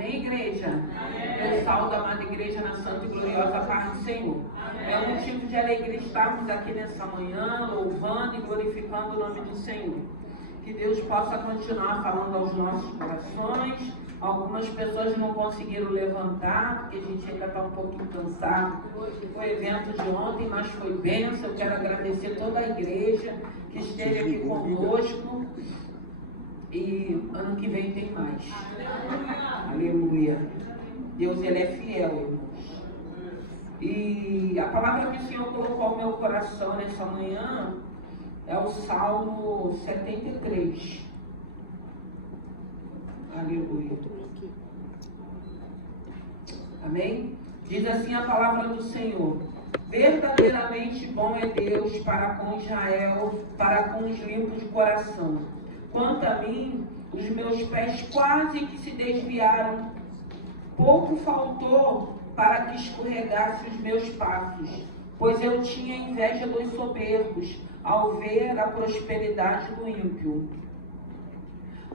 Amém, igreja? Amém. Eu saúdo a amada igreja na santa e gloriosa paz do Senhor. Amém. É um motivo de alegria estarmos aqui nessa manhã, louvando e glorificando o nome do Senhor. Que Deus possa continuar falando aos nossos corações. Algumas pessoas não conseguiram levantar, porque a gente ainda está um pouquinho cansado. Foi o evento de ontem, mas foi bênção. Eu quero agradecer toda a igreja que esteve aqui conosco. E ano que vem tem mais. Aleluia. Deus, Ele é fiel, irmãos. E a palavra que o Senhor colocou ao meu coração nessa manhã é o Salmo 73. Aleluia. Amém? Diz assim a palavra do Senhor: verdadeiramente bom é Deus para com Israel, para com os limpos de coração. Quanto a mim, os meus pés quase que se desviaram. Pouco faltou para que escorregasse os meus passos, pois eu tinha inveja dos soberbos, ao ver a prosperidade do ímpio.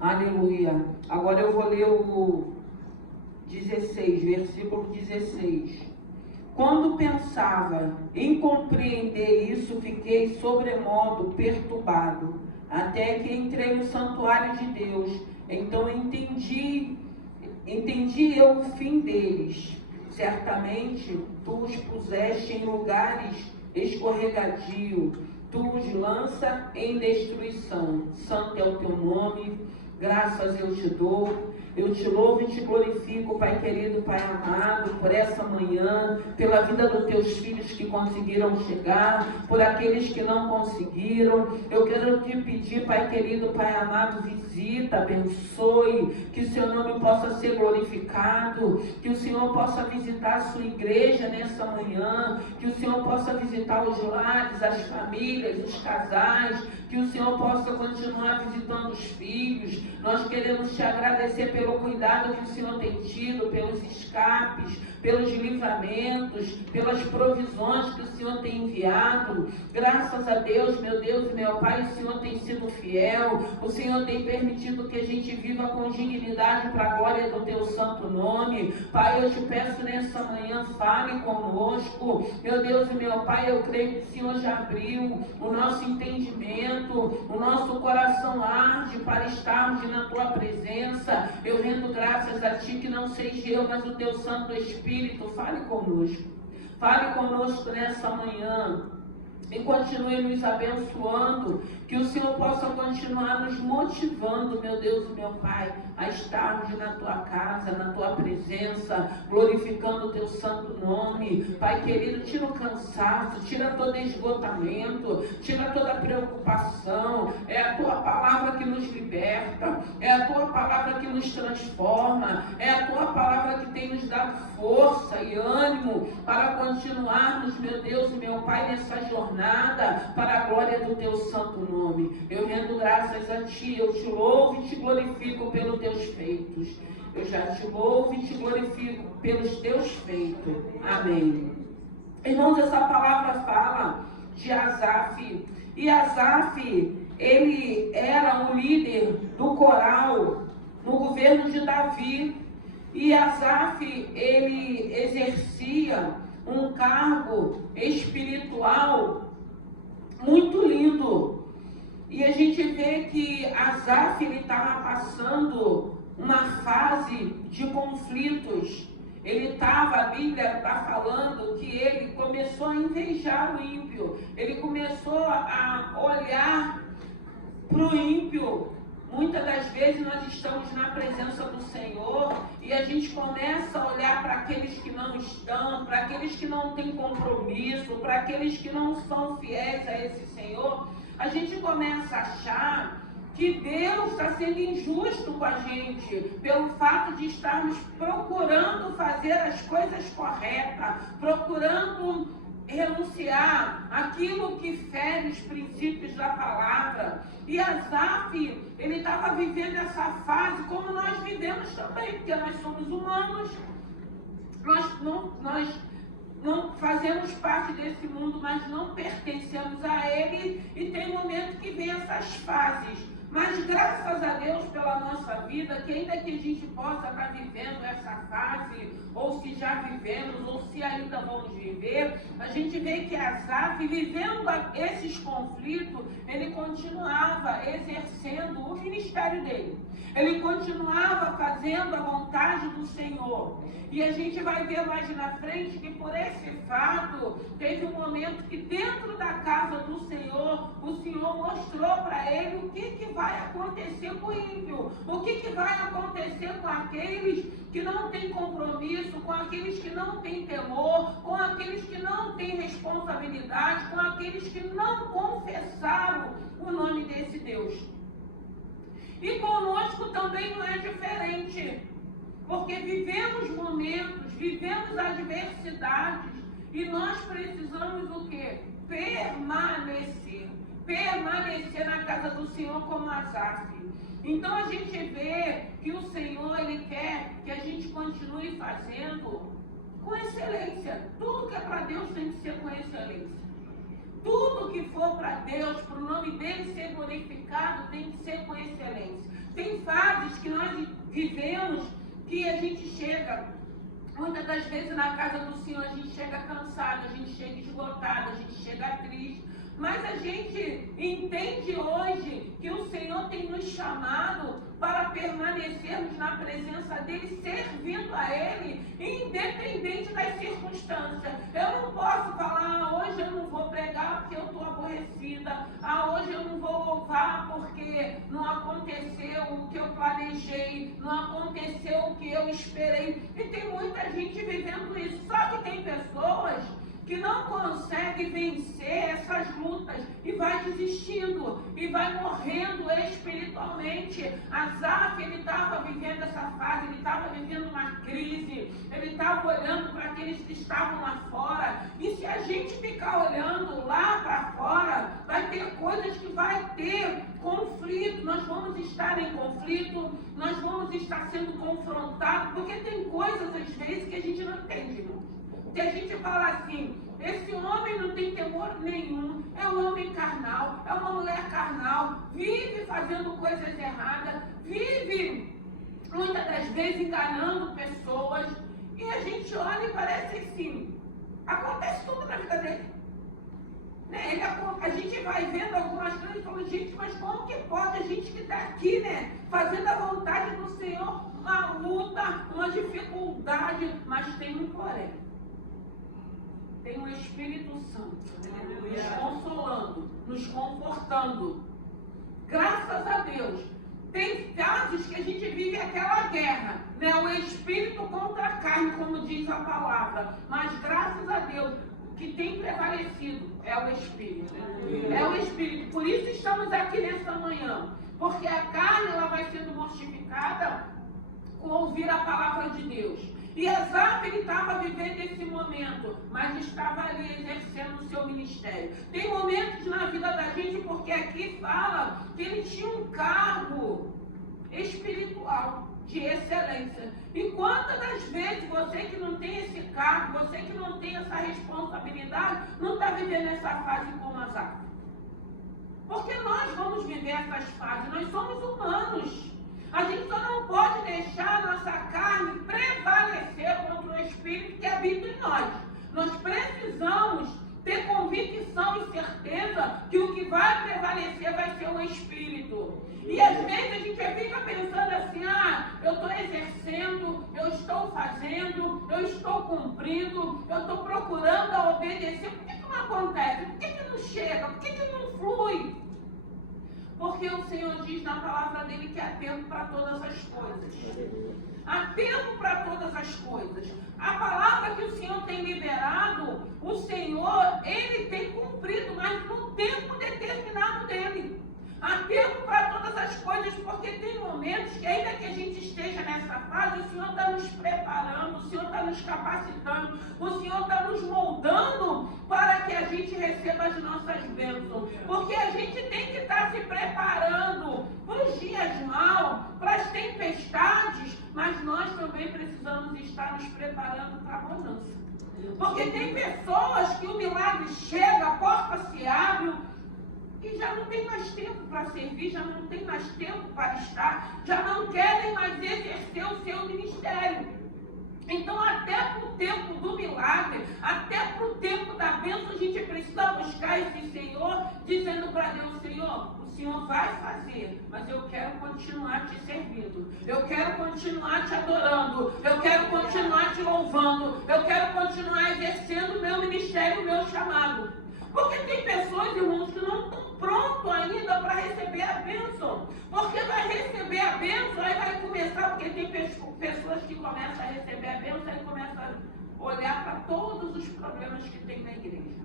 Aleluia. Agora eu vou ler o 16, versículo 16. Quando pensava em compreender isso, fiquei sobremodo perturbado, até que entrei no santuário de Deus. Então entendi eu o fim deles. Certamente tu os puseste em lugares escorregadios, tu os lança em destruição. Santo é o teu nome, graças eu te dou. Eu te louvo e te glorifico, Pai querido, Pai amado, por essa manhã, pela vida dos teus filhos que conseguiram chegar, por aqueles que não conseguiram. Eu quero te pedir, Pai querido, Pai amado, visita, abençoe, que o seu nome possa ser glorificado, que o Senhor possa visitar a sua igreja nessa manhã, que o Senhor possa visitar os lares, as famílias, os casais, que o Senhor possa continuar visitando os filhos. Nós queremos te agradecer pelo cuidado que o Senhor tem tido, pelos escapes, pelos livramentos, pelas provisões que o Senhor tem enviado. Graças a Deus, meu Deus e meu Pai, o Senhor tem sido fiel, o Senhor tem permitido que a gente viva com dignidade para a glória do teu santo nome. Pai, eu te peço nessa manhã, fale conosco. Meu Deus e meu Pai, eu creio que o Senhor já abriu o nosso entendimento, o nosso coração arde para estarmos na tua presença. Eu rendo graças a ti, que não seja eu, mas o teu Santo Espírito. Fale conosco. Fale conosco nessa manhã. E continue nos abençoando, que o Senhor possa continuar nos motivando, meu Deus e meu Pai, a estarmos na tua casa, na tua presença, glorificando o teu santo nome. Pai querido, tira o cansaço, tira todo esgotamento, tira toda a preocupação. É a tua palavra que nos liberta, é a tua palavra que nos transforma, é a tua palavra que tem nos dado força e ânimo para continuarmos, meu Deus e meu Pai, nessa jornada para a glória do teu santo nome. Eu rendo graças a ti, eu te louvo e te glorifico pelos teus feitos. Eu já te louvo e te glorifico pelos teus feitos. Amém. Irmãos, essa palavra fala de Asaf. E Asaf, ele era um líder do coral no governo de Davi. E Asaf, ele exercia um cargo espiritual muito lindo. E a gente vê que Asaf, ele estava passando uma fase de conflitos. A Bíblia está falando que ele começou a invejar o ímpio. Ele começou a olhar para o ímpio. Muitas das vezes nós estamos na presença do Senhor e a gente começa a olhar para aqueles que não estão, para aqueles que não têm compromisso, para aqueles que não são fiéis a esse Senhor. A gente começa a achar que Deus está sendo injusto com a gente, pelo fato de estarmos procurando fazer as coisas corretas, procurando renunciar aquilo que fere os princípios da palavra. E Asaf, ele estava vivendo essa fase como nós vivemos também, porque nós somos humanos, nós não fazemos parte desse mundo, mas não pertencemos a ele, e tem momento que vem essas fases. Mas graças a Deus pela nossa vida, que ainda que a gente possa estar vivendo essa fase, ou se já vivemos, ou se ainda vamos viver, a gente vê que Asaf, vivendo esses conflitos, ele continuava exercendo o ministério dele. Ele continuava fazendo a vontade do Senhor. E a gente vai ver mais na frente que por esse fato, teve um momento que dentro da casa do Senhor, o Senhor mostrou para ele o que vai acontecer com o ímpio. O que vai acontecer com aqueles que não têm compromisso, com aqueles que não têm temor, com aqueles que não têm responsabilidade, com aqueles que não confessaram o nome desse Deus. E conosco também não é diferente, porque vivemos momentos, vivemos adversidades e nós precisamos o quê? Permanecer na casa do Senhor como Asaf. Então a gente vê que o Senhor, Ele quer que a gente continue fazendo com excelência. Tudo que é para Deus tem que ser com excelência. Tudo que for para Deus, para o nome dele ser glorificado, tem que ser com excelência. Tem fases que nós vivemos que a gente chega, muitas das vezes na casa do Senhor, a gente chega cansado, a gente chega esgotado, a gente chega triste. Mas a gente entende hoje que o Senhor tem nos chamado para permanecermos na presença dEle, servindo a Ele, independente das circunstâncias. Eu não posso falar, hoje eu não vou pregar porque eu estou aborrecida, hoje eu não vou louvar porque não aconteceu o que eu planejei, não aconteceu o que eu esperei. E tem muita gente vivendo isso, só que tem pessoas que não consegue vencer essas lutas e vai desistindo e vai morrendo espiritualmente. Asaf, ele estava vivendo essa fase, ele estava vivendo uma crise, ele estava olhando para aqueles que estavam lá fora. E se a gente ficar olhando lá para fora, vai ter coisas que vai ter conflito, nós vamos estar em conflito, nós vamos estar sendo confrontados, porque tem coisas às vezes que a gente não entende, irmão. Que a gente fala assim, esse homem não tem temor nenhum, é um homem carnal, é uma mulher carnal, vive fazendo coisas erradas, vive muitas das vezes enganando pessoas, e a gente olha e parece assim, acontece tudo na vida dele. Né? A gente vai vendo algumas coisas e fala, gente, mas como que pode a gente que está aqui, né, fazendo a vontade do Senhor, uma luta, uma dificuldade, mas tem um porém. Tem o Espírito Santo nos consolando, nos confortando. Graças a Deus. Tem fases que a gente vive aquela guerra, né? O Espírito contra a carne, como diz a palavra. Mas graças a Deus, o que tem prevalecido é o Espírito. É o Espírito. Por isso estamos aqui nessa manhã. Porque a carne ela vai sendo mortificada com ouvir a palavra de Deus. E Asaf, ele estava vivendo esse momento, mas estava ali exercendo o seu ministério. Tem momentos na vida da gente, porque aqui fala que ele tinha um cargo espiritual de excelência. E quantas das vezes você que não tem esse cargo, você que não tem essa responsabilidade, não está vivendo essa fase como Asaf? Porque nós vamos viver essas fases, nós somos humanos. A gente só não pode deixar a nossa carne prevalecer contra o Espírito que habita em nós. Nós precisamos ter convicção e certeza que o que vai prevalecer vai ser o Espírito. E às vezes a gente fica pensando assim, eu estou exercendo, eu estou fazendo, eu estou cumprindo, eu estou procurando obedecer. Por que não acontece? Por que não chega? Por que não flui? Porque o Senhor diz na palavra dele que há tempo para todas as coisas. Há tempo para todas as coisas. A palavra que o Senhor tem liberado, o Senhor, ele tem cumprido, mas no tempo determinado dele. Há tempo para todas as coisas, porque tem momentos que ainda que a gente esteja nessa fase, o Senhor está nos preparando, o Senhor está nos capacitando, o Senhor está nos moldando para que a gente receba as nossas bênçãos. Porque a gente tem que estar se preparando para os dias maus, para as tempestades, mas nós também precisamos estar nos preparando para a bonança. Porque tem pessoas que o milagre chega, a porta se abre, e já não tem mais tempo para servir, já não tem mais tempo para estar, já não querem mais exercer o seu ministério. Então, até para o tempo do milagre, até para o tempo da bênção, a gente precisa buscar esse Senhor, dizendo para Deus: Senhor, o Senhor vai fazer, mas eu quero continuar te servindo, eu quero continuar te adorando, eu quero continuar te louvando, eu quero continuar exercendo o meu ministério, o meu chamado. Porque tem pessoas, irmãos, que não estão prontos ainda para receber a bênção. Porque vai receber a bênção, aí vai começar, porque tem pessoas que começam a receber a bênção, aí começam a olhar para todos os problemas que tem na igreja.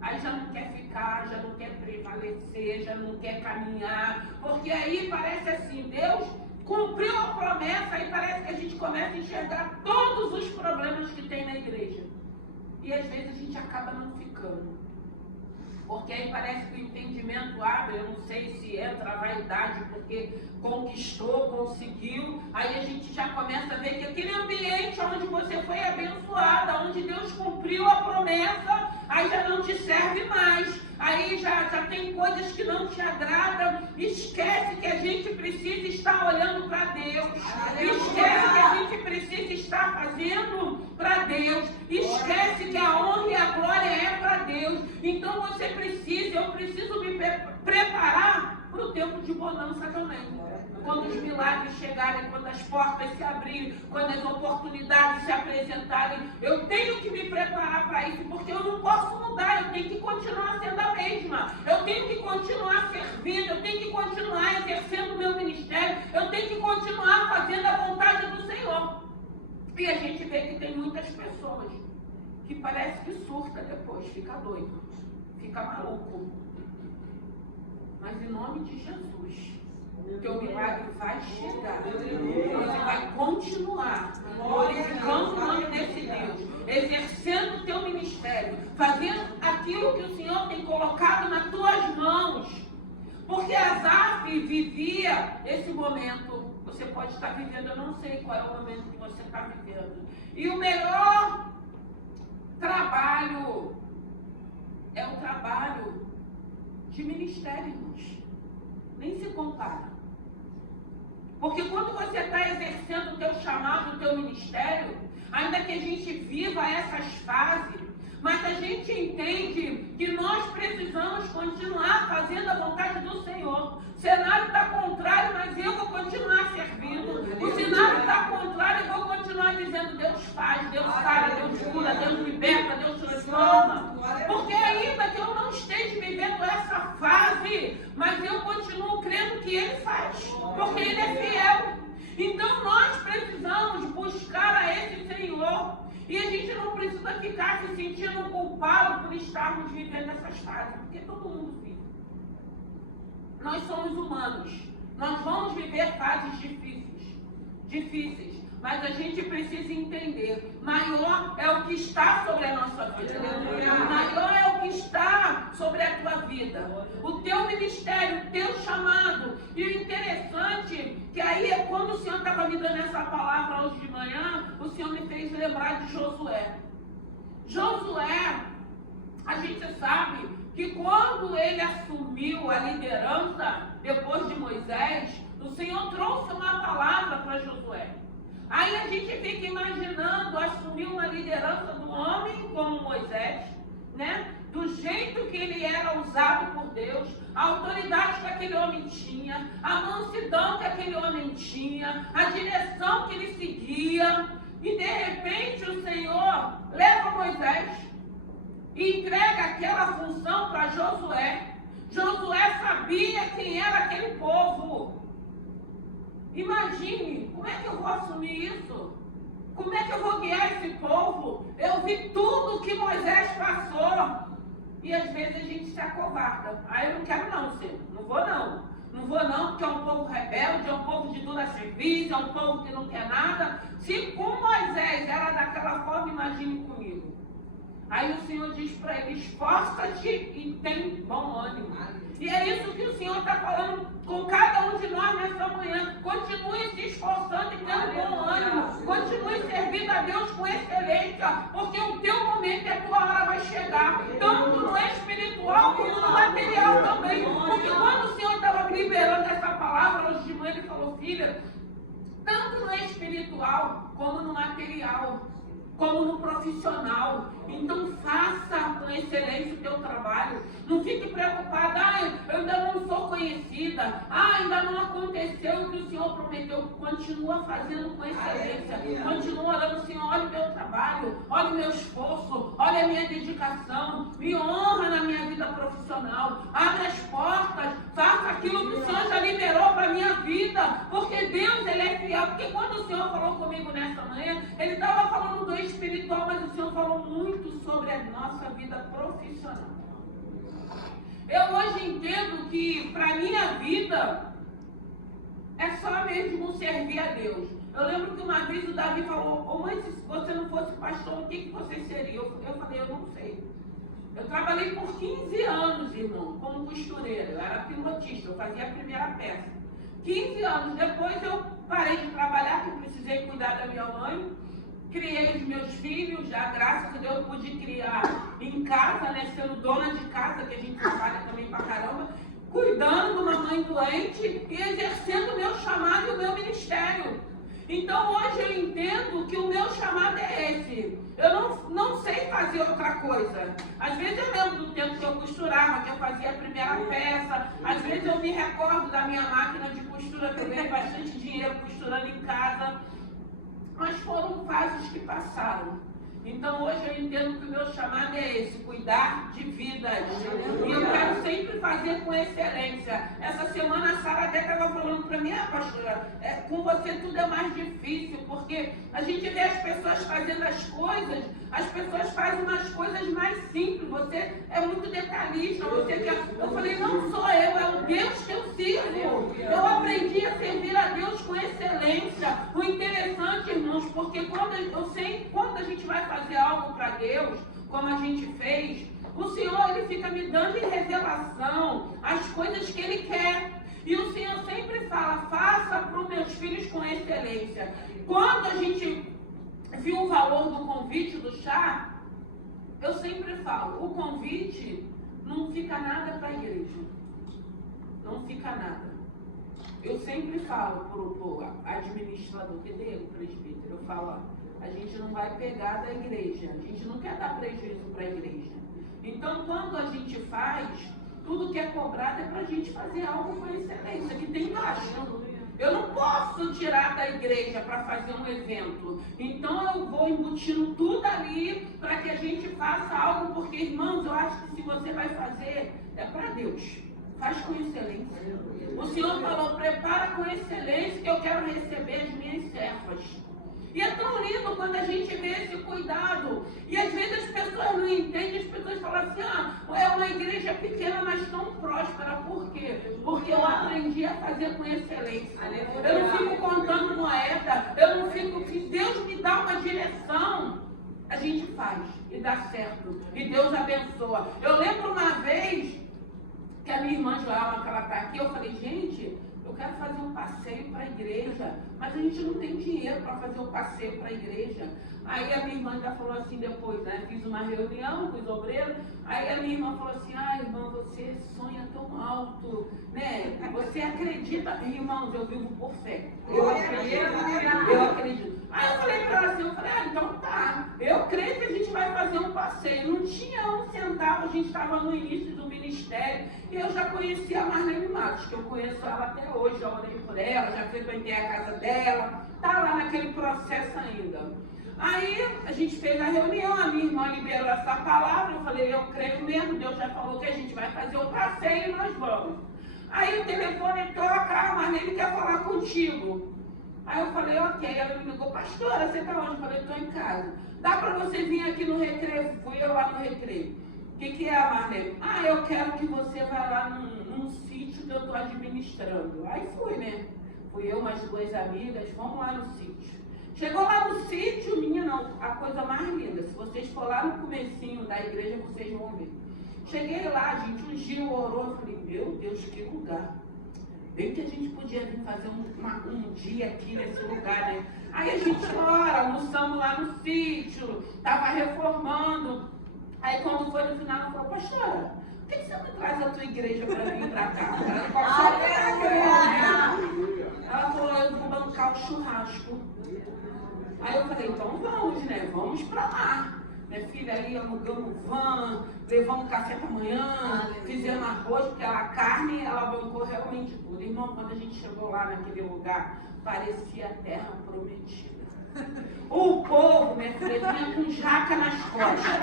Aí já não quer ficar, já não quer prevalecer, já não quer caminhar. Porque aí parece assim, Deus cumpriu a promessa, aí parece que a gente começa a enxergar todos os problemas que tem na igreja. E às vezes a gente acaba não ficando. Porque aí parece que o entendimento abre, eu não sei se entra a vaidade, porque conquistou, conseguiu, aí a gente já começa a ver que aquele ambiente onde você foi abençoada, onde Deus cumpriu a promessa, aí já não te serve mais, aí já tem coisas que não te agradam, esquece que a gente precisa estar olhando para Deus, esquece que a gente precisa estar fazendo para Deus, esquece que a honra e a glória é para Deus. Então você precisa, eu preciso me preparar para o tempo de bonança também. Quando os milagres chegarem, quando as portas se abrirem, quando as oportunidades se apresentarem, eu tenho que me preparar para isso, porque eu não posso mudar, eu tenho que continuar sendo a mesma, eu tenho que continuar servindo, eu tenho que continuar exercendo o meu ministério, eu tenho que continuar fazendo a vontade do Senhor. E a gente vê que tem muitas pessoas que parece que surta depois, fica doido, fica maluco. Mas em nome de Jesus, o teu milagre vai chegar. Você vai continuar glorificando o nome desse Deus, exercendo o teu ministério, fazendo aquilo que o Senhor tem colocado nas tuas mãos. Porque Asaf vivia esse momento. Você pode estar vivendo, eu não sei qual é o momento que você está vivendo. E o melhor trabalho é o trabalho de ministério, irmãos. Nem se compara. Porque quando você está exercendo o teu chamado, o teu ministério, ainda que a gente viva essas fases, mas a gente entende que nós precisamos continuar fazendo a vontade do Senhor. O cenário está contrário, mas eu vou continuar servindo. O cenário está contrário, eu vou continuar dizendo: Deus faz, Deus sara, Deus cura, Deus liberta, Deus transforma. Porque ainda que eu não esteja vivendo essa fase, mas eu continuo crendo que Ele faz, porque Ele é fiel. Então nós precisamos buscar a esse Senhor. E a gente não precisa ficar se sentindo culpado por estarmos vivendo essas fases, porque todo mundo vive. Nós somos humanos. Nós vamos viver fases difíceis. Mas a gente precisa entender, maior é o que está sobre a nossa vida. Maior é o que está sobre a tua vida. O teu ministério, o teu chamado. E o interessante, que aí é quando o Senhor estava me dando essa palavra hoje de manhã, o Senhor me fez lembrar de Josué. Josué, a gente sabe que quando ele assumiu a liderança, depois de Moisés, o Senhor trouxe uma palavra para Josué. Aí a gente fica imaginando assumir uma liderança do homem como Moisés, né? Do jeito que ele era usado por Deus, a autoridade que aquele homem tinha, a mansidão que aquele homem tinha, a direção que ele seguia. E de repente o Senhor leva Moisés e entrega aquela função para Josué. Josué sabia quem era aquele povo. Imagine, como é que eu vou assumir isso? Como é que eu vou guiar esse povo? Eu vi tudo que Moisés passou. E às vezes a gente se acovarda. Eu não quero não, Senhor. Não vou não. Não vou não, porque é um povo rebelde, é um povo de dura serviço, é um povo que não quer nada. Se com Moisés era daquela forma, imagine comigo. Aí o Senhor diz para ele: esforça-te e tem bom ânimo. E é isso que o Senhor está falando com cada um de nós nessa manhã. Continue se esforçando e tendo bom ânimo. Continue servindo a Deus com excelência, porque o teu momento e a tua hora vai chegar, tanto no espiritual como no material. material também. Porque quando o Senhor estava liberando essa palavra hoje de manhã, Ele falou, filha, tanto no espiritual como no material, como no profissional. Então faça com excelência o teu trabalho. Não fique preocupada, eu ainda não sou conhecida, ainda não aconteceu o que o Senhor prometeu. Continua fazendo com excelência. Continua orando, Senhor, olha o meu trabalho, olha o meu esforço, olha a minha dedicação, me honra na minha vida profissional, abre as portas, faça aquilo que o Senhor já liberou para a minha vida, porque Deus, Ele é fiel. Porque quando o Senhor falou comigo nessa manhã, Ele estava falando do espiritual, mas o Senhor falou muito sobre a nossa vida profissional. Eu hoje entendo que para minha vida é só mesmo servir a Deus. Eu lembro que uma vez o Davi falou, ô mãe, se você não fosse pastor, o que você seria? Eu falei, eu não sei. Eu trabalhei por 15 anos, irmão, como costureira. Eu era pilotista, eu fazia a primeira peça. 15 anos depois eu parei de trabalhar, que eu precisei cuidar da minha mãe. Criei os meus filhos, já graças a Deus eu pude criar em casa, né, sendo dona de casa, que a gente trabalha também pra caramba, cuidando de uma mãe doente e exercendo o meu chamado e o meu ministério. Então hoje eu entendo que o meu chamado é esse. Eu não sei fazer outra coisa. Às vezes eu lembro do tempo que eu costurava, que eu fazia a primeira peça. Às vezes eu me recordo da minha máquina de costura, que eu ganhei bastante dinheiro costurando em casa. Mas foram fases que passaram. Então hoje eu entendo que o meu chamado é esse, cuidar de vidas. E eu quero sempre fazer com excelência. Essa semana a Sara até estava falando para mim, pastora, com você tudo é mais difícil, porque a gente vê as pessoas fazendo as coisas, as pessoas fazem umas coisas mais simples, você é muito detalhista, você quer... Eu falei, não sou eu, é o Deus que eu sirvo. Eu aprendi a servir a Deus com excelência. O interessante, irmãos, porque quando a gente vai fazer algo para Deus, como a gente fez, o Senhor, Ele fica me dando em revelação as coisas que Ele quer. E o Senhor sempre fala, faça para os meus filhos com excelência. Quando a gente viu o valor do convite do chá, eu sempre falo, o convite não fica nada para a igreja. Não fica nada. Eu sempre falo para o administrador, que deu o presbítero, eu falo, a gente não vai pegar da igreja, a gente não quer dar prejuízo para a igreja. Então, quando a gente faz, tudo que é cobrado é para a gente fazer algo com excelência, que tem gasto. Eu não posso tirar da igreja para fazer um evento. Então, eu vou embutindo tudo ali para que a gente faça algo, porque, irmãos, eu acho que se você vai fazer, é para Deus. Faz com excelência. O Senhor falou, prepara com excelência que eu quero receber as minhas servas. E é tão lindo quando a gente vê esse cuidado. E às vezes as pessoas não entendem, as pessoas falam assim, é uma igreja pequena, mas tão próspera. Por quê? Porque eu aprendi a fazer com excelência. Eu não fico contando moeda, eu não fico... Se Deus me dá uma direção, a gente faz e dá certo. E Deus abençoa. Eu lembro uma vez que a minha irmã Joelma, que ela está aqui, eu falei, gente, eu quero fazer um passeio para a igreja, mas a gente não tem dinheiro para fazer um passeio para a igreja. Aí a minha irmã ainda falou assim depois, né? Fiz uma reunião com os obreiros, aí a minha irmã falou assim, irmã, você sonha tão alto, né? Você acredita, irmãos, eu vivo por fé. Eu acredito. Aí eu falei para ela assim, então tá, eu creio que a gente vai fazer um passeio. Não tinha um centavo, a gente estava no início do ministério, e eu já conhecia a Marlene Matos, que eu conheço ela até hoje, já orei por ela, já frequentei a casa dela, tá lá naquele processo ainda. Aí a gente fez a reunião, a minha irmã liberou essa palavra, eu falei, eu creio mesmo, Deus já falou que a gente vai fazer o passeio e nós vamos. Aí o telefone toca, a Marlene quer falar contigo. Aí eu falei, ok, ela me ligou, pastora, você tá onde? Eu falei, estou em casa. Dá para você vir aqui no recreio? Fui eu lá no recreio. O que é a Marlene? Eu quero que você vá lá num sítio que eu estou administrando. Aí fui, né? Fui eu, mais duas amigas, vamos lá no sítio. Chegou lá no sítio, a coisa mais linda. Se vocês for lá no comecinho da igreja, vocês vão ver. Cheguei lá, a gente ungiu, orou, eu falei, meu Deus, que lugar. Bem que a gente podia vir fazer um dia aqui nesse lugar, né? Aí a gente ora, almoçamos lá no sítio, estava reformando. Aí quando foi no final, ela falou, pastora, por que você não traz a tua igreja para vir para cá? Ela falou, eu vou bancar o churrasco. Aí eu falei, então vamos, né? Vamos para lá. Minha filha aí alugamos van, levamos café da manhã, fizemos arroz, porque a carne ela bancou realmente tudo. Irmão, quando a gente chegou lá naquele lugar, parecia a terra prometida. O povo, minha filha, vinha com jaca nas costas.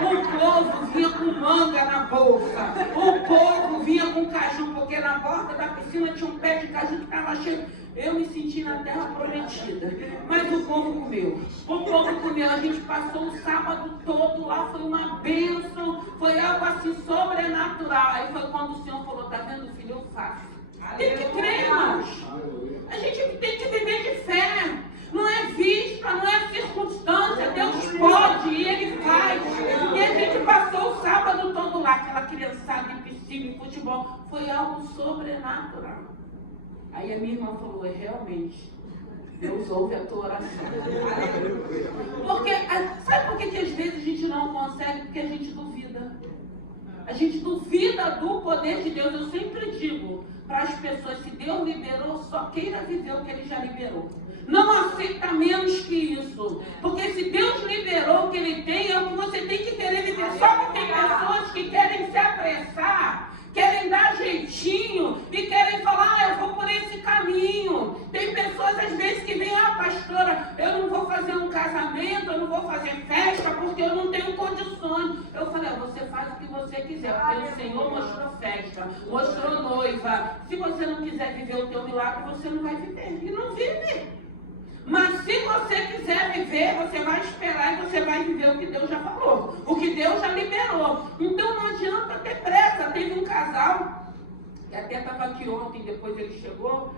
O povo vinha com manga na bolsa. O povo vinha com caju, porque na borda da piscina tinha um pé de caju que estava cheio. Eu me senti na terra prometida. Mas o povo comeu. O povo comeu. A gente passou o sábado todo lá. Foi uma bênção. Foi algo assim sobrenatural. Aí foi quando o Senhor falou, tá vendo, filho, eu faço. Tem que crer, irmãos. A gente tem que viver de fé. Não é vista, não é circunstância. Deus pode e Ele faz. E a gente passou o sábado todo lá. Aquela criançada em piscina, em futebol. Foi algo sobrenatural. Aí a minha irmã falou, realmente, Deus ouve a tua oração. Porque, sabe por que às vezes a gente não consegue? Porque a gente duvida. A gente duvida do poder de Deus. Eu sempre digo para as pessoas, se Deus liberou, só queira viver o que Ele já liberou. Não aceita menos que isso. Porque se Deus liberou o que Ele tem, é o que você tem que querer viver. Só que tem pessoas que querem se apressar, querem dar jeitinho e querem falar, eu vou por esse caminho. Tem pessoas às vezes que vêm, pastora, eu não vou fazer um casamento, eu não vou fazer festa porque eu não tenho condições. Eu falei, você faz o que você quiser, porque o Senhor mostrou festa, mostrou noiva. Se você não quiser viver o teu milagre, você não vai viver. E não vive. Mas se você quiser viver, você vai esperar e você vai viver o que Deus já falou, o que Deus já liberou. Então não adianta ter pressa. Teve um casal, que até estava aqui ontem, depois ele chegou,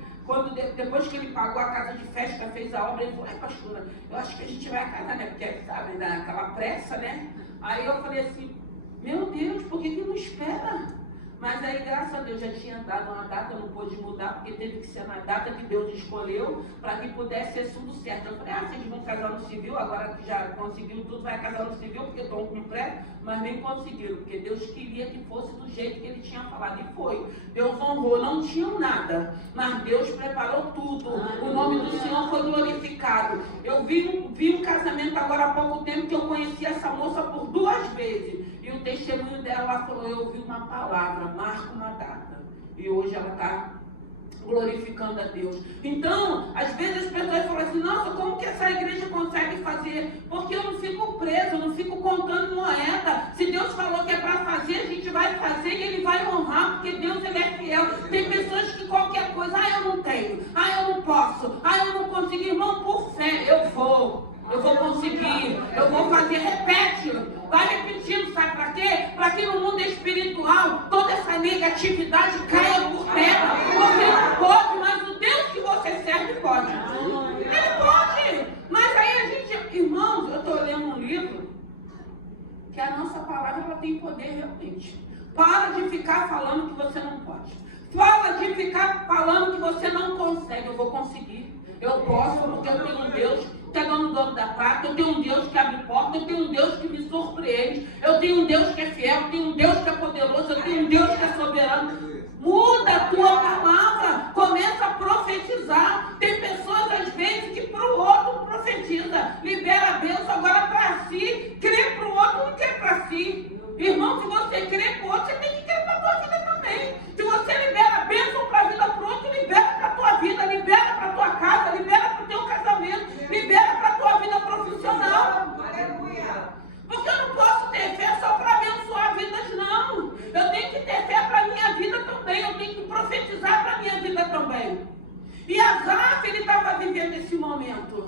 depois que ele pagou a casa de festa, fez a obra, ele falou, pastora, eu acho que a gente vai casar, né? Porque sabe, naquela pressa, né? Aí eu falei assim, meu Deus, por que não espera? Mas aí, graças a Deus, já tinha dado uma data, não pôde mudar, porque teve que ser na data que Deus escolheu, para que pudesse ser tudo certo. Eu falei, vocês vão casar no civil, agora que já conseguiu tudo, vai casar no civil, porque estão com pressa, mas nem conseguiram, porque Deus queria que fosse do jeito que Ele tinha falado, e foi. Deus honrou, não tinham nada, mas Deus preparou tudo. O nome do Senhor foi glorificado. Eu vi um casamento agora há pouco tempo, que eu conheci essa moça por 2 vezes. E o testemunho dela, ela falou, eu ouvi uma palavra, marca uma data. E hoje ela está glorificando a Deus. Então, às vezes as pessoas falam assim, nossa, como que essa igreja consegue fazer? Porque eu não fico preso, eu não fico contando moeda. Se Deus falou que é para fazer, a gente vai fazer e Ele vai honrar, porque Deus Ele é fiel. Tem pessoas que qualquer coisa, eu não tenho, eu não posso, eu não consigo. Irmão, por fé, eu vou conseguir, eu vou fazer, repete, vai repetindo, sabe para quê? Para que no mundo espiritual toda essa negatividade caia por terra. Você não pode, mas o Deus que você serve pode. Ele pode. Mas aí a gente, irmãos, eu estou lendo um livro que a nossa palavra ela tem poder realmente. Para de ficar falando que você não pode. Fala de ficar falando que você não consegue. Eu vou conseguir. Eu posso, porque eu tenho um Deus que é dono da prata, eu tenho um Deus que abre porta, eu tenho um Deus que me surpreende, eu tenho um Deus que é fiel, eu tenho um Deus que é poderoso, eu tenho um Deus que é soberano. Muda a tua palavra, começa a profetizar. Tem pessoas às vezes que para o outro profetiza, libera a bênção, agora para si, crê para o outro, não quer para si. Irmão, se você crê para o outro, você tem que crer para a tua vida também. Se você libera a bênção para a vida para o outro, libera para a tua vida, libera para a tua casa, libera para o teu casamento, libera para a tua vida profissional. Porque eu não posso ter fé só para abençoar vidas, não. Eu tenho que ter fé para a minha vida também, eu tenho que profetizar para a minha vida também. E Asaf, ele estava vivendo esse momento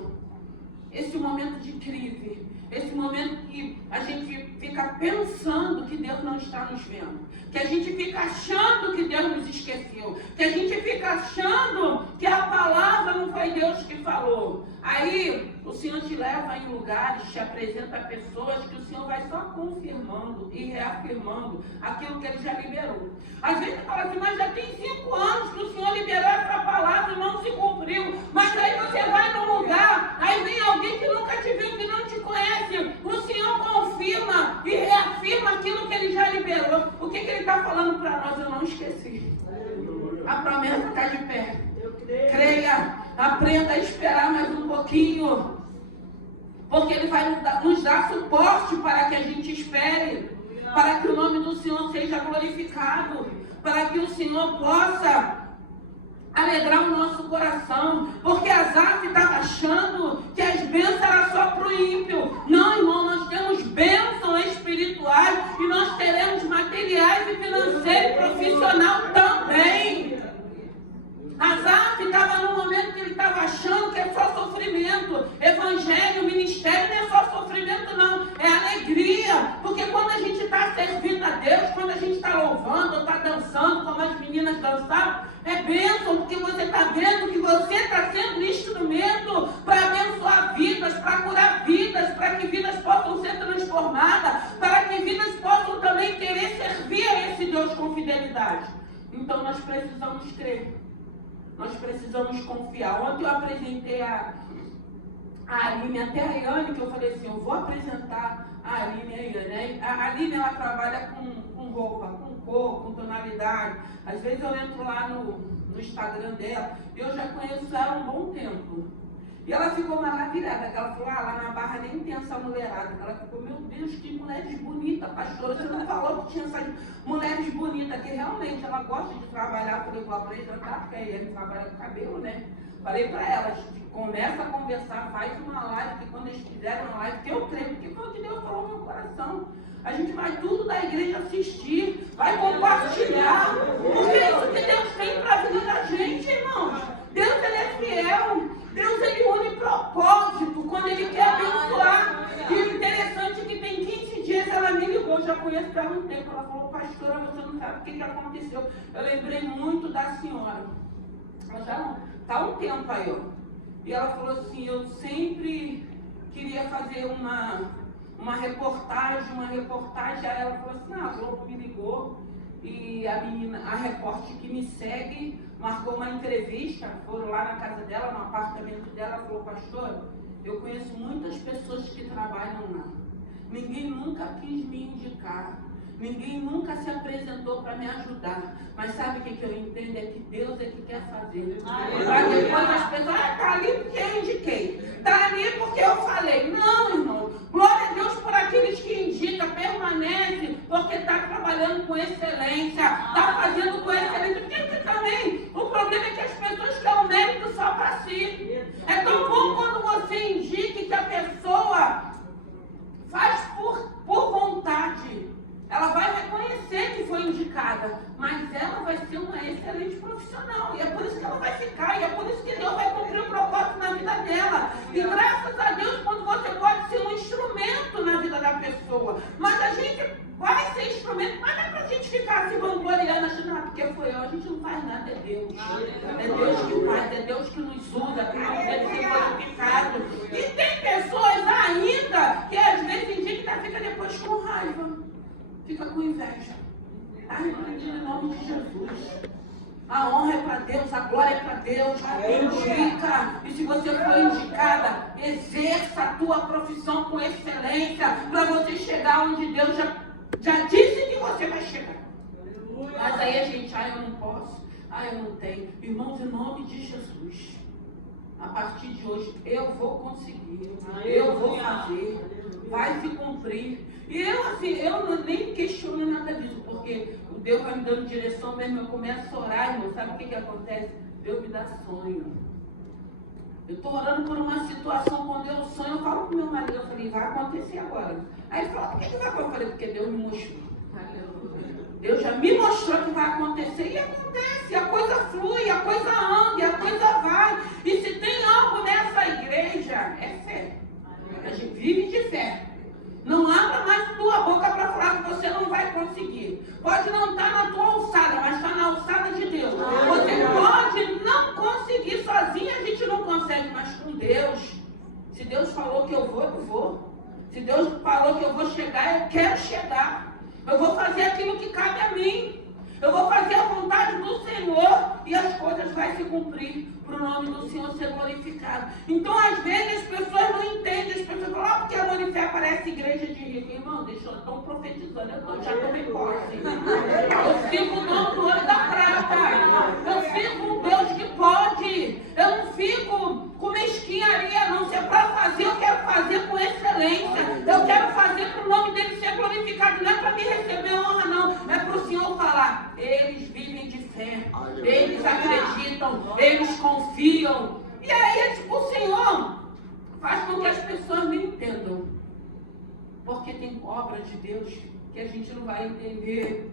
de crise. Esse momento que a gente fica pensando que Deus não está nos vendo, que a gente fica achando que Deus nos esqueceu, que a gente fica achando que a palavra não foi Deus que falou. Aí o Senhor te leva em lugares, te apresenta pessoas que o Senhor vai só confirmando e reafirmando aquilo que Ele já liberou. Às vezes você fala assim, mas já tem 5 anos que o Senhor liberou essa palavra e não se cumpriu. Mas aí você vai num lugar, aí vem alguém que nunca te viu, que não te conhece. O Senhor confirma e reafirma aquilo que Ele já liberou. O que Ele está ficar de pé. Creia, aprenda a esperar mais um pouquinho. Porque Ele vai nos dar suporte para que a gente espere. Para que o nome do Senhor seja glorificado. Para que o Senhor possa alegrar o nosso coração, porque Asaf estava achando que as bênçãos eram só para o ímpio. Não, irmão, nós temos bênçãos espirituais e nós teremos materiais e financeiro e profissional também. Asaf estava no momento que ele estava achando que é só sofrimento. Evangelho, ministério não é só sofrimento, não. É alegria. Porque quando a gente está servindo a Deus, quando a gente está louvando, ou está dançando, como as meninas dançavam, é bênção, porque você está vendo que você está sendo instrumento para abençoar vidas, para curar vidas, para que vidas possam ser transformadas, para que vidas possam também querer servir a esse Deus com fidelidade. Então nós precisamos crer. Nós precisamos confiar. Ontem eu apresentei a Aline, até a Iane, que eu falei assim, eu vou apresentar a Aline e a Iane. A Aline, ela trabalha com roupa, com cor, com tonalidade. Às vezes eu entro lá no Instagram dela, eu já conheço ela há um bom tempo. E ela ficou maravilhada, que ela falou, lá na Barra nem tem essa mulherada. Ela ficou, meu Deus, que mulheres bonitas, pastora. Você não falou que tinha essas mulheres bonitas, que realmente ela gosta de trabalhar. Eu falei, vou apresentar, porque aí ele trabalha com cabelo, né? Falei para elas, começa a conversar, faz uma live, que quando eles fizerem uma live, que eu creio, porque foi o que Deus falou no meu coração. A gente vai tudo da igreja assistir, vai compartilhar, porque é isso que Deus tem para a vida da gente, irmãos. Deus, Ele é fiel. Deus, Ele une propósito quando Ele quer abençoar. E o interessante é que tem 15 dias ela me ligou, já conheço ela há um tempo. Ela falou, pastora, você não sabe o que aconteceu. Eu lembrei muito da senhora. Ela já está há um tempo aí, ó. E ela falou assim, eu sempre queria fazer uma reportagem. Aí ela falou assim, a Globo me ligou. E a repórter que me segue marcou uma entrevista, foram lá na casa dela, no apartamento dela, falou, pastor, eu conheço muitas pessoas que trabalham lá. Ninguém nunca quis me indicar. Ninguém nunca se apresentou para me ajudar. Mas sabe o que eu entendo? É que Deus é que quer fazer. Para depois as pessoas, está ali porque eu indiquei. Está ali porque eu falei. Não, irmão. Glória a Deus por aqueles que indicam, permanece, porque está trabalhando com excelência. Está fazendo com excelência. Porque também o problema é que as pessoas querem o mérito só para si. É tão bom quando você indica que a pessoa faz por vontade. Ela vai reconhecer que foi indicada, mas ela vai ser uma excelente profissional. E é por isso que ela vai ficar, e é por isso que Deus vai cumprir o propósito na vida dela. E graças a Deus, quando você pode ser um instrumento na vida da pessoa. Mas a gente vai ser instrumento, mas não é pra gente ficar se vangloriando, achando, porque foi eu. A gente não faz nada, é Deus. É Deus que faz, é Deus que nos usa, que não deve ser glorificado. E tem pessoas ainda que às vezes indicam e fica depois com raiva. Fica com inveja. Repreendido em nome de Jesus. A honra é para Deus, a glória é para Deus. Indica. E se você for indicada, exerça a tua profissão com excelência para você chegar onde Deus já disse que você vai chegar. Mas aí a gente, eu não posso, eu não tenho. Irmãos, em nome de Jesus, a partir de hoje, eu vou conseguir, eu vou fazer, vai se cumprir. E eu nem questiono nada disso, porque o Deus vai me dando direção mesmo, eu começo a orar, irmão, sabe o que acontece? Deus me dá sonho. Eu estou orando por uma situação, quando eu sonho, eu falo pro meu marido, eu falei, vai acontecer agora. Aí ele falou, por que vai acontecer? Eu falei, porque Deus me mostrou. Deus já me mostrou que vai acontecer, e acontece, a coisa flui, a coisa anda, a coisa vai. E se tem algo nessa igreja, é fé. A gente vive de fé. Não abra mais tua boca para falar que você não vai conseguir. Pode não estar na tua alçada, mas está na alçada de Deus. Você pode não conseguir sozinho, a gente não consegue, mas com Deus. Se Deus falou que eu vou, eu vou. Se Deus falou que eu vou chegar, eu quero chegar. Eu vou fazer aquilo que cabe a mim. Eu vou fazer a vontade do Senhor e as coisas vão se cumprir para o nome do Senhor ser glorificado. Então, às vezes, as pessoas não entendem. As pessoas falam, porque a Monifé parece igreja de rico. Irmão, deixa eu estar profetizando. Eu já tomei posse. Eu sirvo o dono do ouro e da prata. Eu sirvo um Deus acreditam, eles confiam. E aí o Senhor faz com que as pessoas não entendam. Porque tem obra de Deus que a gente não vai entender.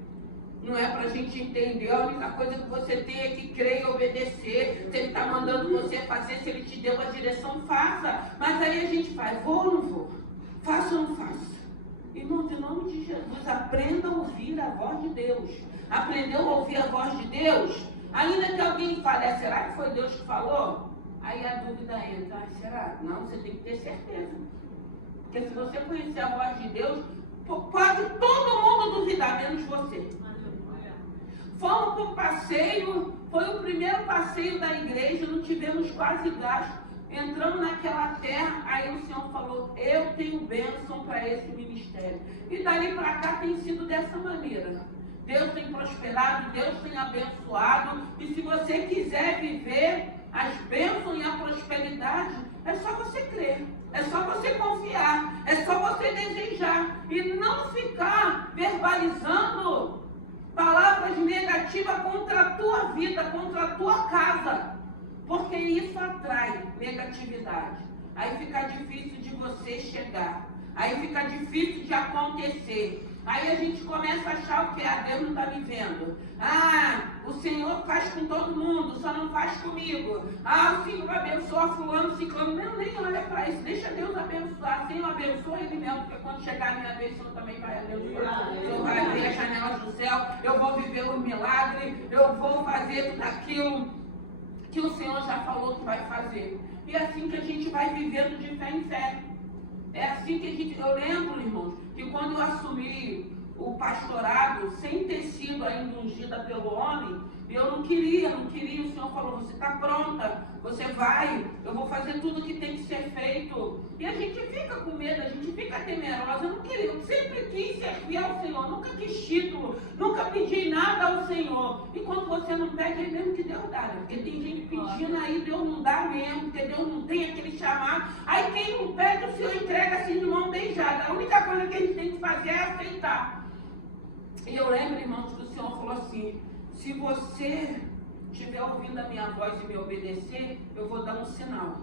Não é para a gente entender. A única coisa que você tem é que crer e obedecer. Se Ele está mandando você fazer, se Ele te deu a direção, faça. Mas aí a gente faz, vou ou não vou? Faço ou não faço? Irmão, em nome de Jesus, aprenda a ouvir a voz de Deus. Aprendeu a ouvir a voz de Deus? Ainda que alguém fale, será que foi Deus que falou? Aí a dúvida entra, será? Não, você tem que ter certeza. Porque se você conhecer a voz de Deus, pode todo mundo duvidar, menos você. Fomos para o passeio, foi o primeiro passeio da igreja, não tivemos quase gasto. Entramos naquela terra, aí o Senhor falou, eu tenho bênção para esse ministério. E dali para cá tem sido dessa maneira. Deus tem prosperado, Deus tem abençoado. E se você quiser viver as bênçãos e a prosperidade, é só você crer, é só você confiar, é só você desejar. E não ficar verbalizando palavras negativas contra a tua vida, contra a tua casa. Porque isso atrai negatividade. Aí fica difícil de você chegar. Aí fica difícil de acontecer. Aí a gente começa a achar o que? Deus não está me vendo. O Senhor faz com todo mundo, só não faz comigo. O Senhor abençoa fulano, ciclano. Não, nem olha para isso. Deixa Deus abençoar. Senhor abençoa Ele mesmo, porque quando chegar a minha vez, o Senhor também vai abençoar. O Senhor vai abrir as janelas do céu. Eu vou viver um milagre. Eu vou fazer tudo aquilo que o Senhor já falou que vai fazer. E é assim que a gente vai vivendo de fé em fé. É assim que a gente... Eu lembro, irmãos, que quando eu assumi o pastorado, sem ter sido ainda ungida pelo homem, eu não queria. O Senhor falou, você está pronta, você vai, eu vou fazer tudo que tem que ser feito. E a gente fica com medo, a gente fica temerosa. Eu não queria, eu sempre quis servir ao Senhor, nunca quis título, nunca pedi nada ao Senhor. E quando você não pede, é mesmo que Deus dá, né? Porque tem gente pedindo aí, Deus não dá mesmo, porque Deus não tem aquele chamado. Aí quem não pede, o Senhor entrega assim de mão beijada. A única coisa que a gente tem que fazer é aceitar. E eu lembro, irmãos, que o Senhor falou assim, se você estiver ouvindo a minha voz e me obedecer, eu vou dar um sinal.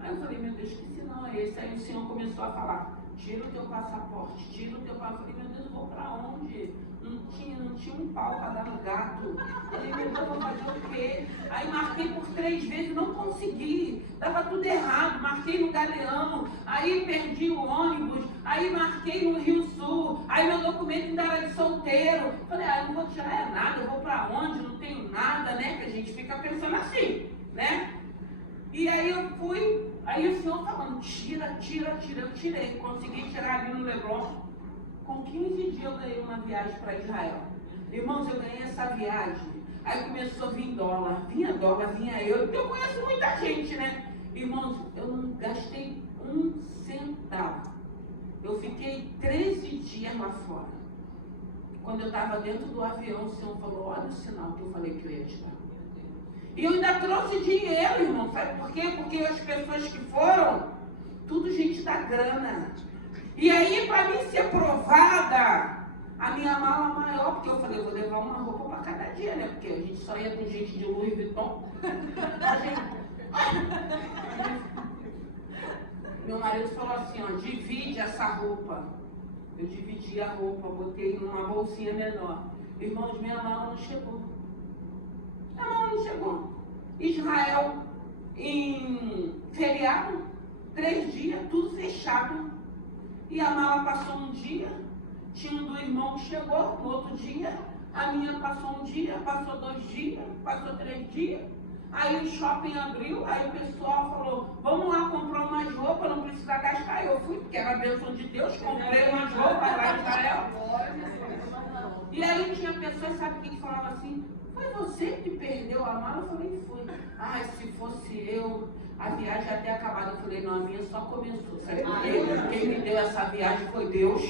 Aí eu falei, meu Deus, que sinal é esse? Aí o Senhor começou a falar, tira o teu passaporte, tira o teu passaporte. Eu falei, meu Deus, eu vou pra onde? Não tinha um pau para dar no gato. Eu falei, meu Deus, eu vou fazer o quê? Aí marquei por 3 vezes, não consegui. Dava tudo errado. Marquei no Galeão, aí perdi o ônibus, aí marquei no Rio Sul, aí meu documento ainda era de solteiro. Falei, eu não vou tirar nada, eu vou para onde? Não tenho nada, né? Que a gente fica pensando assim, né? E aí eu fui, aí o Senhor falando, tira, eu tirei. Consegui tirar ali no Leblon. Com 15 dias eu ganhei uma viagem para Israel. Irmãos, eu ganhei essa viagem. Aí começou a vir dólar, vinha euro, porque eu conheço muita gente, né? Irmãos, eu não gastei 1 centavo. Eu fiquei 13 dias lá fora. Quando eu estava dentro do avião, o Senhor falou, olha o sinal que eu falei que eu ia te dar. E eu ainda trouxe dinheiro, irmão. Sabe por quê? Porque as pessoas que foram, tudo gente da grana. E aí, para mim ser provada, a minha mala maior, porque eu falei, eu vou levar uma roupa para cada dia, né? Porque a gente só ia com gente de Louis Vuitton. Meu marido falou assim, divide essa roupa. Eu dividi a roupa, botei numa bolsinha menor. Irmãos, minha mala não chegou. A mala não chegou. Israel, em feriado, 3 dias, tudo fechado. E a mala passou um dia, tinha um do irmão que chegou, no outro dia, a minha passou um dia, passou 2 dias, passou 3 dias. Aí o shopping abriu, aí o pessoal falou, vamos lá comprar umas roupas, não precisa gastar. Eu fui, porque era a bênção de Deus, comprei umas roupas lá em Israel. E aí tinha pessoas, sabe o que falavam assim? Foi você que perdeu a mala? Eu falei, foi. Ai, se fosse eu. a viagem já ter acabado. Eu falei, não, a minha só começou. Sabe por quê? Quem me deu essa viagem foi Deus.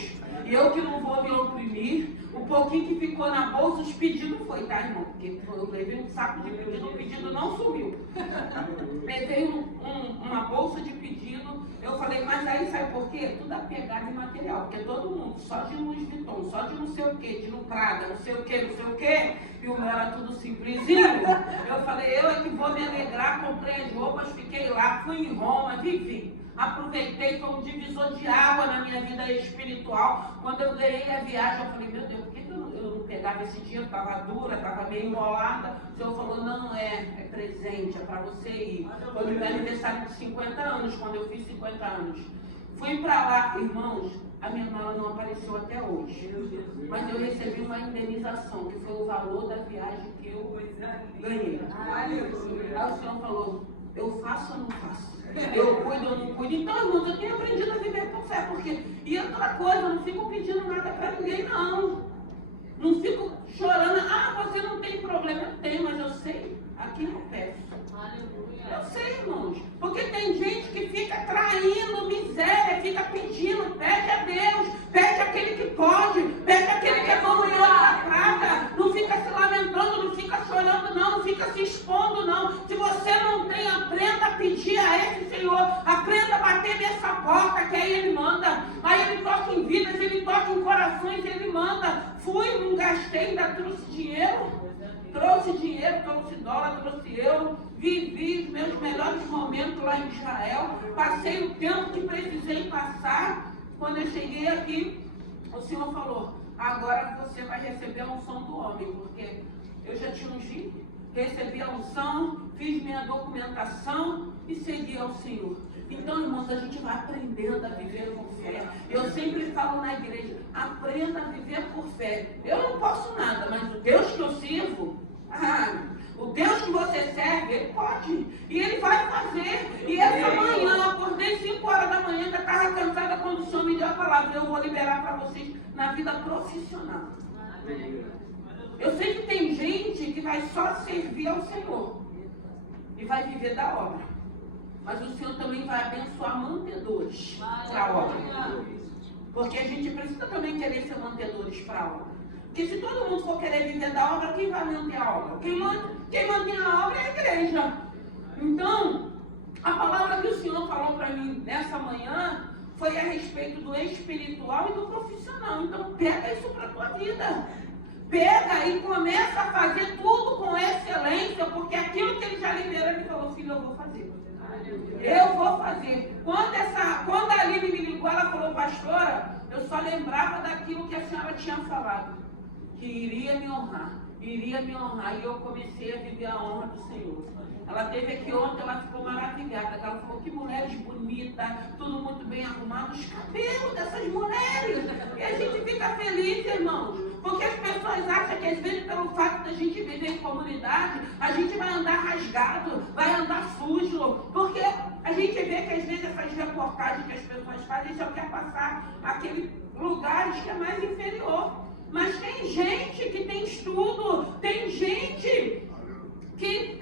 E eu que não vou me oprimir. O pouquinho que ficou na bolsa, os pedidos foi, tá, irmão? Porque eu levei um saco de pedido, o pedido não sumiu. Levei uma bolsa de pedido. Eu falei, mas aí sabe por quê? Tudo apegado em material. Porque todo mundo, só de Louis Vuitton, só de não sei o quê, de no Prada, não sei o quê, não sei o quê. E o meu era tudo simplesinho. Eu falei, eu é que vou me alegrar, comprei as roupas, fiquei lá, fui em Roma, vivi. Aproveitei, foi um divisor de água na minha vida espiritual. Quando eu ganhei a viagem, eu falei, meu Deus, por que eu não pegava esse dinheiro? Estava dura, estava meio enrolada. O Senhor falou, não, é presente, é para você ir. Foi no meu aniversário de 50 anos, quando eu fiz 50 anos. Fui para lá, irmãos, a minha mala não apareceu até hoje. Mas eu recebi uma indenização, que foi o valor da viagem que eu ganhei. Aí o Senhor falou, eu faço ou não faço? Eu cuido ou não cuido? Então, irmãos, eu tenho aprendido a viver por fé, porque... E outra coisa, eu não fico pedindo nada para ninguém, não. Não fico chorando, você não tem problema. Eu tenho, mas eu sei a quem eu peço. Eu sei, irmãos, porque tem gente que fica traindo miséria, fica pedindo, pede a Deus, pede aquele que pode, pede aquele que é bom e outra prata, não fica se lamentando, não fica chorando não, não fica se expondo não. Se você não tem, aprenda a pedir a esse Senhor, aprenda a bater nessa porta que aí Ele manda, aí Ele toca em vidas, Ele toca em corações, Ele manda. Fui, não gastei, ainda trouxe dinheiro, trouxe dólar, trouxe euro, vivi os meus melhores momentos lá em Israel, passei o tempo que precisei passar. Quando eu cheguei aqui, o Senhor falou, agora você vai receber a unção do homem, porque eu já te ungi, recebi a unção, fiz minha documentação e segui ao Senhor. Então, irmãos, a gente vai aprendendo a viver por fé. Eu sempre falo na igreja, aprenda a viver por fé. Eu não posso nada, mas o Deus que eu sirvo, o Deus que você serve, Ele pode. E Ele vai fazer. E essa manhã, eu acordei 5 horas da manhã, ainda estava cansada quando o Senhor me deu a palavra. Eu vou liberar para vocês na vida profissional. Eu sei que tem gente que vai só servir ao Senhor e vai viver da obra. Mas o Senhor também vai abençoar mantedores para a obra. Porque a gente precisa também querer ser mantedores para a obra. Porque se todo mundo for querer viver da obra, quem vai manter a obra? Quem mantém a obra é a igreja. Então, a palavra que o Senhor falou para mim nessa manhã foi a respeito do espiritual e do profissional. Então, pega isso para a tua vida. Pega e começa a fazer tudo com excelência, porque aquilo que Ele já liberou, Ele falou, filho, eu vou fazer. Eu vou fazer. Quando a Aline me ligou, ela falou, pastora, eu só lembrava daquilo que a senhora tinha falado, que iria me honrar. E eu comecei a viver a honra do Senhor. Ela teve aqui ontem, ela ficou maravilhada. Ela falou, que mulheres bonitas, tudo muito bem arrumado, os cabelos dessas mulheres. E a gente fica feliz, irmãos. Porque as pessoas acham que às vezes pelo fato da gente viver em comunidade, a gente vai andar rasgado, vai andar sujo. Porque a gente vê que às vezes essas reportagens que as pessoas fazem só quer passar aqueles lugares que é mais inferior. Mas tem gente que tem estudo, tem gente que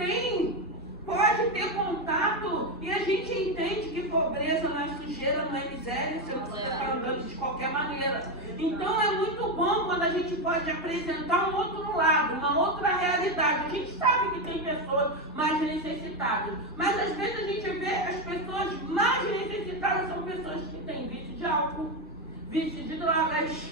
pode ter contato, e a gente entende que pobreza não é sujeira, não é miséria, você não precisa estar andando de qualquer maneira. Então é muito bom quando a gente pode apresentar um outro lado, uma outra realidade. A gente sabe que tem pessoas mais necessitadas, mas às vezes a gente vê as pessoas mais necessitadas são pessoas que têm vício de álcool, vício de drogas,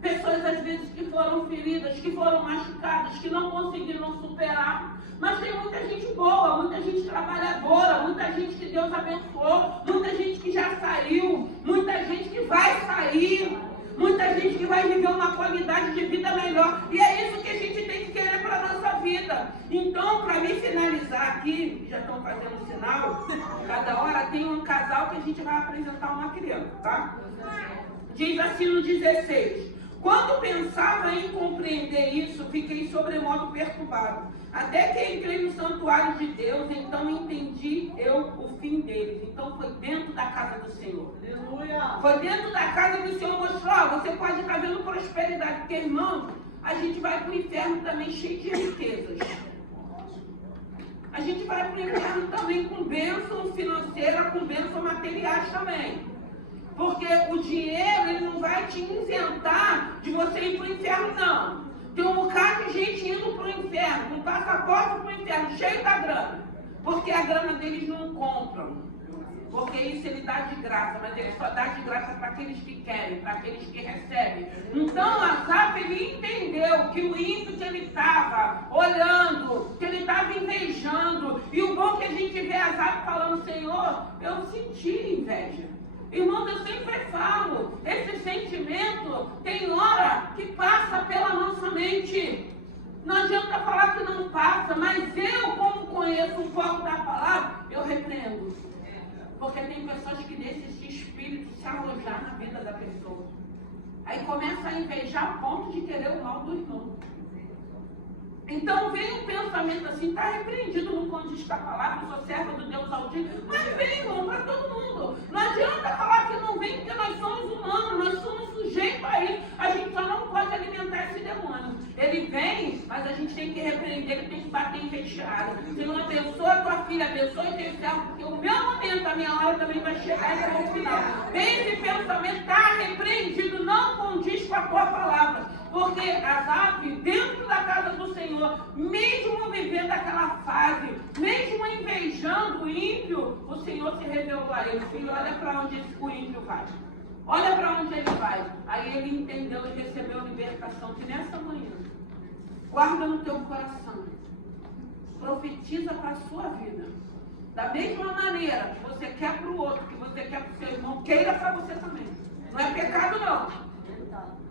pessoas às vezes que foram feridas, que foram machucadas, que não conseguiram superar. Mas tem muita gente boa, muita gente trabalhadora, muita gente que Deus abençoou, muita gente que já saiu, muita gente que vai sair, muita gente que vai viver uma qualidade de vida melhor. E é isso que a gente tem que querer para a nossa vida. Então, para mim finalizar aqui, já estão fazendo sinal, cada hora tem um casal que a gente vai apresentar uma criança, tá? Diz assim no 16. Quando pensava em compreender isso, fiquei sobremodo perturbado. Até que entrei no santuário de Deus, então entendi o fim deles. Então foi dentro da casa do Senhor. Aleluia. Foi dentro da casa que o Senhor mostrou, você pode estar vendo prosperidade. Porque, irmão, a gente vai para o inferno também cheio de riquezas. a gente vai para o inferno também com bênção financeira, com bênção materiais também. Porque o dinheiro, ele não vai te isentar de você ir para o inferno, não. Tem um bocado de gente indo para o inferno, com passaporte para o inferno, cheio da grana. Porque a grana deles não compram. Porque isso ele dá de graça, mas ele só dá de graça para aqueles que querem, para aqueles que recebem. Então Asaf, ele entendeu que o ímpio que ele estava olhando, que ele estava invejando, e o bom que a gente vê Asaf falando, Senhor, eu senti inveja. Irmãos, eu sempre falo, esse sentimento tem hora que passa pela nossa mente. Não adianta falar que não passa, mas eu, como conheço um pouco da palavra, eu repreendo. Porque tem pessoas que deixam esse espírito se alojar na vida da pessoa. Aí começa a invejar a ponto de querer o mal do irmão. Então vem um pensamento assim, está repreendido no condiz da palavra, sou serva do Deus Altíssimo, mas vem, irmão, para todo mundo. Não adianta falar que não vem, porque nós somos humanos, nós somos sujeitos a isso. A gente só não pode alimentar esse demônio. Ele vem, mas a gente tem que repreender, ele tem que bater em retirada. Senhor, abençoa a tua filha, abençoa teu servo, porque o meu momento, a minha hora também vai chegar e é o final. Vem esse pensamento, está repreendido, não condiz com a tua palavra. Porque Asaf, dentro da casa do Senhor, mesmo vivendo aquela fase, mesmo invejando o ímpio, o Senhor se revelou a ele. Filho, olha para onde o ímpio vai. Olha para onde ele vai. Aí ele entendeu e recebeu libertação. Que nessa manhã, guarda no teu coração. Profetiza para a sua vida. Da mesma maneira que você quer para o outro, que você quer para o seu irmão, queira para você também. Não é pecado, não.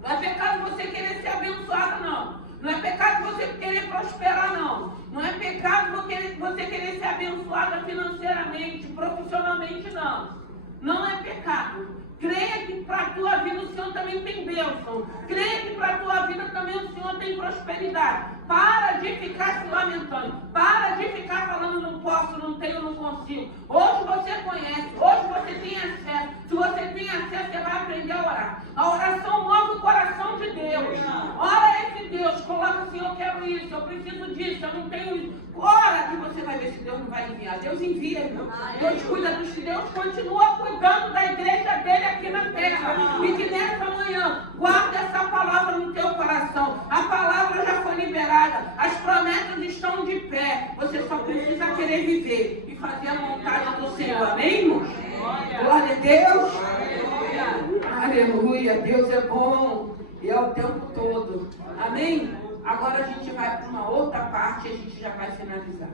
Não é pecado você querer ser abençoado, não. Não é pecado você querer prosperar, não. Não é pecado você querer ser abençoada financeiramente, profissionalmente, não. Não é pecado. Creia que para a tua vida o Senhor também tem bênção. Creia que para a tua vida também o Senhor tem prosperidade. Para de ficar se lamentando. Para de ficar falando não posso, não tenho, não consigo. Hoje você conhece, hoje você tem acesso. Se você tem acesso, você vai aprender a orar. A oração move o coração de Deus. Ora esse Deus, coloca assim, eu quero isso, eu preciso disso, eu não tenho isso. Ora que você vai ver se Deus não vai enviar. Deus envia, irmão. Deus cuida dos que Deus continua cuidando da igreja dele aqui na terra. E que nessa manhã, guarda essa palavra no teu coração. A palavra já foi liberada. As promessas estão de pé. Você só precisa querer viver e fazer a vontade do Senhor. Amém, irmãos? Glória a Deus. Aleluia. Deus é bom. E é o tempo todo. Amém? Agora a gente vai para uma outra parte e a gente já vai finalizar.